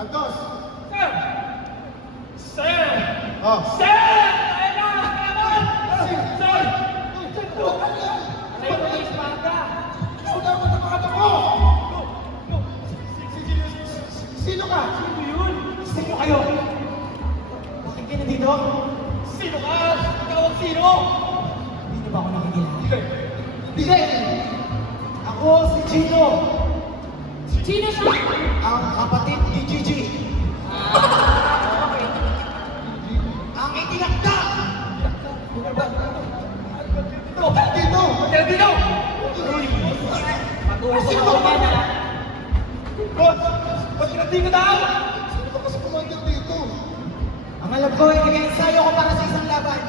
Santos! Sir! Sir! Oh. Sir! Ayun na! Kalaban! Sir! Ano yung ispaga? Ikaw dapat ang mga mo! Sino ka? Sino yun? Sino kayo? Bakit kayo nandito? Sino ka? Tawag sino? Hindi niyo ba ako nakikilala? Hindi! Ako si Chino! Sino siya? Ang kapatid ni Gigi! Okay. Ang itinakda! Dito! Dito! Dito! Pag-uusap ako naman ha. Boss! Ba't nandito ka daw? Sino ba kasi kumandang dito? Ang alam ko ay nag-ensayo ko para sa isang laban.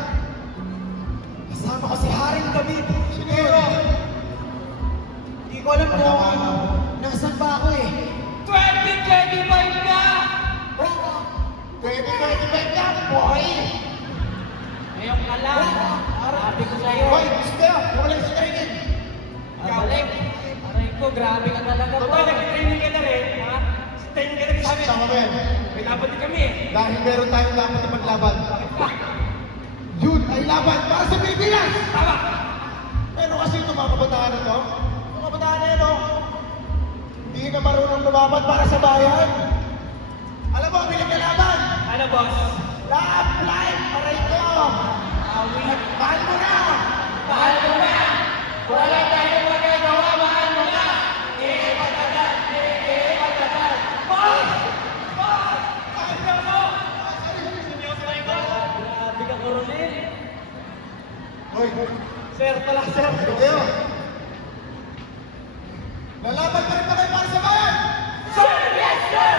Kasama ko si Haring David. Pero, hindi ko alam kung nasan ba ako eh. 2025 ka! 2025 na, boy! Ngayon ka lang. Sabi ko sa'yo. Boy, gusto kayo! Wala sa training! Balik. Aray ko, grabe ka talaga. Boy, nag-training ka na rin. Ha? Training ka na rin sa amin. Sama Ben, May dapat din kami eh. dahil meron tayong dapat na paglaban. Bakit ka? Yun ay laban para sa Pilipinas! Tama! Pero kasi itong mga kabataan na to, mga kabataan na yan, oh, hindi na marunong lumaban para sa bayan. Alam mo, bilang na laban! Ano, boss? Love life! Aray ko! Mahal mo na! Mahal mo na! Wala tayong magagawa, mahal mo na! Matagal! Boss! Boss! Ano mo? Seryoso ba ito? Grabe ka, Coronel. Hoy, Sir pala, sir. ano kayo? Lalaban pa rin ba kayo para sa bayan? Sir! Yes, sir!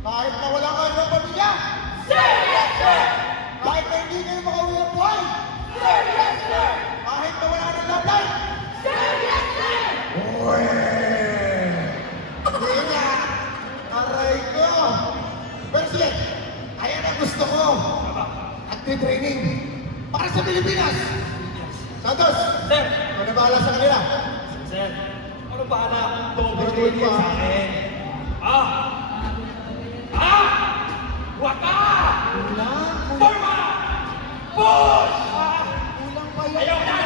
Kahit na wala kayo ng pamilya? Sir! Yes, sir! Kahit na hindi kayo makauwi ng buhay? Sir! Yes, sir! Kahit na wala ng love life? Sir! Yes, sir! Uwe! Hindi nga! Aray ko! Pero sige, ayan ang gusto ko! Active-training para sa Pilipinas! Santos! Sir! Ikaw na bahala sa kanila! Sir, ano ba na? Pero Doble tuloy mo, sa ah. akin. Ah! Ah! Waka! Kulang! Forma! Push! Ah! Kulang pa yun! Ayaw na!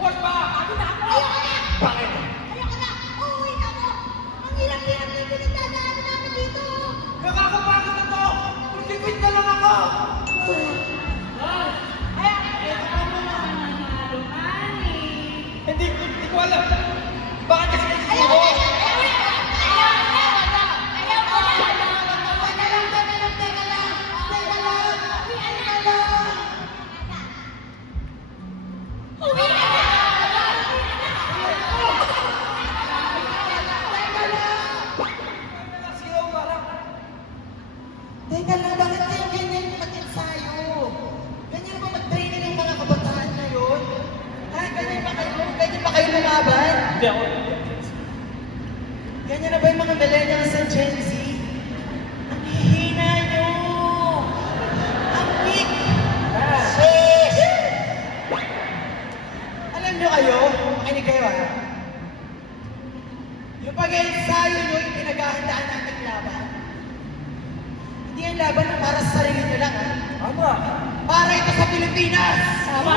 Push pa! Ako na! Ayoko na! Bakit? Ayoko na! Uuwi na ako! Ang hirap-hirap na pinagdadaanan namin dito! Nakakapagod na to! Magtipid na lang ako! Hindi ko alam. Bakit kasi Ayoko na! Ayoko na! Ayoko na! Teka lang! Teka lang! Uwi na na! Teka lang, bakit kayo ganyan mag-ensayo? Ganyan ba mag-training ng mga kabataan ngayon? Ha? Ganyan ba kayo? Ganyan ba kayo lumaban? Hindi ako. Ganyan na ba yung mga millennials sa Gen Z? Ang hihina nyo! Ang weak! Sis! Alam nyo kayo, makinig kayo ha. Yung pag-ensayo nyo yung pinaghahandaan nating laban. Hindi ang laban na para sa sarili nyo lang ha. Tama. Para ito sa Pilipinas! Tama.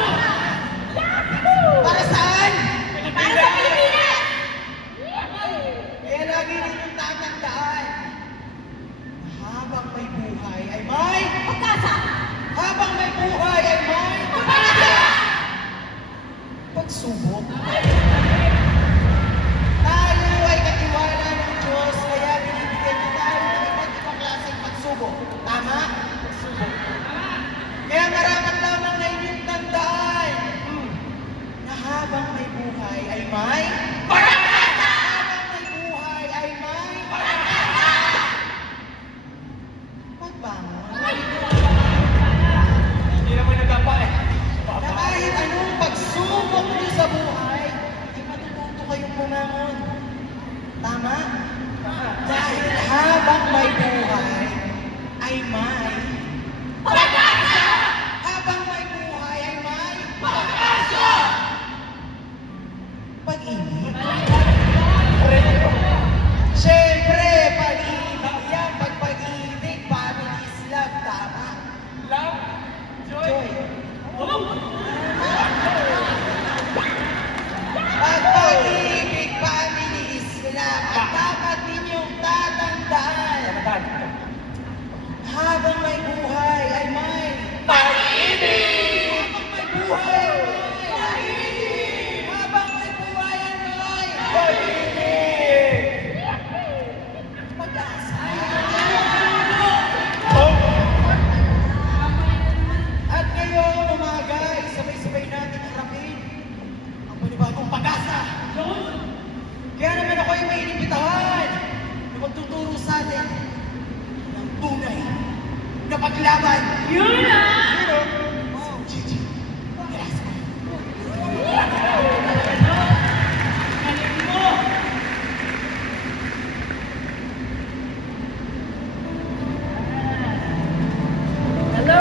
Para saan? Para sa Pilipinas! Kaya lagi ninyong tatandaan na habang may buhay ay may pag-asa! Habang may buhay ay may pag-asa! Pagsubok. Tayo ay katiwala ng Diyos kaya binibigyan niya tayo ng iba't ibang klaseng pagsubok. Tama? Pagsubok. Kaya marapat lamang na inyong tandaan na habang may buhay ay may pag-asa! Habang may buhay ay may pag-asa! Pagbangon. Hindi naman nagapa eh. Na kahit anong pagsubok niyo sa buhay, ay matututo kayong bumangon. Tama? Dahil habang may buhay, ay may pag-asa! Habang may buhay, ay may pag-asa! Pag-ibig. Siyempre, pag-ibig. laban. Yun